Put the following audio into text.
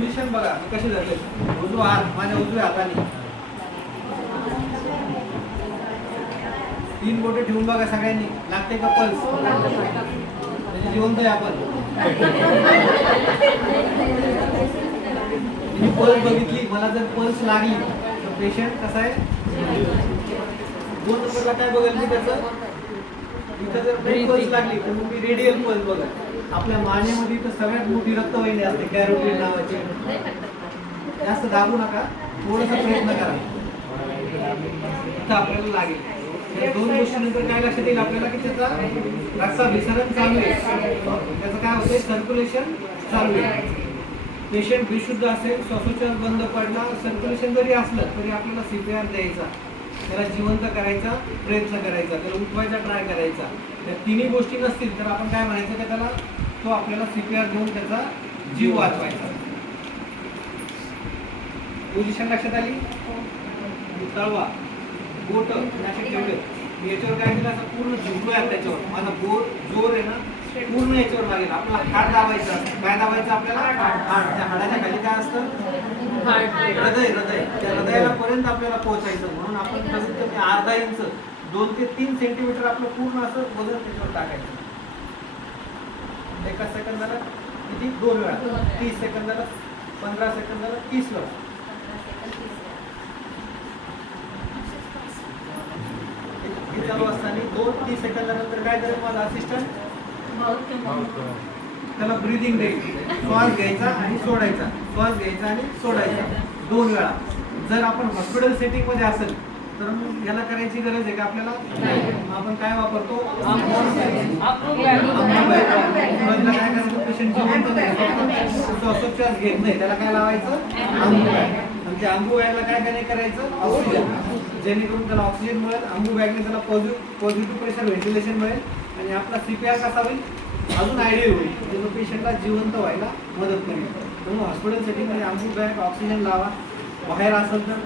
Position बघा मी कशी जाते. उजवा हात माझ्या उजव्या हाताने 3 बोटे ठेवून बघा सगळ्यांनी. लागते का पल्स? म्हणजे जिवंत आहे आपण. मी पल्स बघितली, मला जर पल्स लागली तर पेशंट कसा आहे. 2 नंबरला काय बघेल मी त्याचं, इथं जर ब्रेक पल्स लागली तर मग मी रेडियल पल्स बघा. आपल्या मानेमध्ये तर सगळ्यात मोठी रक्तवाहिनी असते कॅरोटीड नावाची. जास्त दाबू नका, थोडासा प्रयत्न करा. इथं आपल्याला लागेल. या 2 गोष्टीनंतर काय लक्षात येईल आपल्याला की त्याचा रक्ताभिसरण चालू आहे, त्याचं काय होतंय सर्क्युलेशन चालू आहे. पेशंट बेशुद्ध असेल, श्वासोच्छ्वास बंद पडला, सर्क्युलेशन जरी असलं तरी आपल्याला CPR द्यायचा, त्याला जिवंत करायचा प्रयत्न करायचा, त्याला उठवायचा ट्राय करायचा. त्या तिन्ही गोष्टी नसतील तर आपण काय म्हणायचं की त्याला तो आपल्याला CPR देऊन त्याचा जीव वाचवायचा. पोझिशन लक्षात आली. तळवा बोट असे ठेवले. याच्यावर काय केलं असं पूर्ण झुकलोय त्याच्यावर. माझा जोर आहे ना पूर्ण याच्यावर लागेल. आपल्याला हाड दाबायचं असतं. काय दाबायचं आपल्याला? हाड. त्या हाडाच्या खाली काय असतं? हृदय. त्या हृदयाला पर्यंत आपल्याला पोहोचायचं. म्हणून आपण कमीत कमी अर्धा इंच 2 ते 3 सेंटीमीटर आपलं पूर्ण असं वजन त्याच्यावर टाकायचं. एका सेकंदाला किती? 2 वेळा. 30 सेकंदाला, 15 सेकंदाला, 30 वेळा. हे चालू असताना 2-30 सेकंदानंतर काय करेल माझा असिस्टंट? त्याला ब्रीदिंग देईल. श्वास घ्यायचा आणि सोडायचा, श्वास घ्यायचा आणि सोडायचा 2 वेळा. जर आपण हॉस्पिटल सेटिंग मध्ये असेल तर मग याला करायची गरज आहे का आपल्याला? आपण काय वापरतो? काय करायचं? पेशंट श्वासोच्छ्वास घेत नाही त्याला काय लावायचं? आंबू बॅग. आणि त्या आंबू बॅगला काय करायचं? ऑक्सिजन. जेणेकरून त्याला ऑक्सिजन मिळेल. आंबू बॅगने त्याला पॉझिटिव्ह प्रेशर व्हेंटिलेशन मिळेल आणि आपला CPR कसा होईल? अजून आयडियल होईल. म्हणजे पेशंटला जिवंत व्हायला मदत करेल. म्हणून हॉस्पिटल सेटिंगमध्ये आंबू बॅग, ऑक्सिजन लावा. बाहेर असेल तर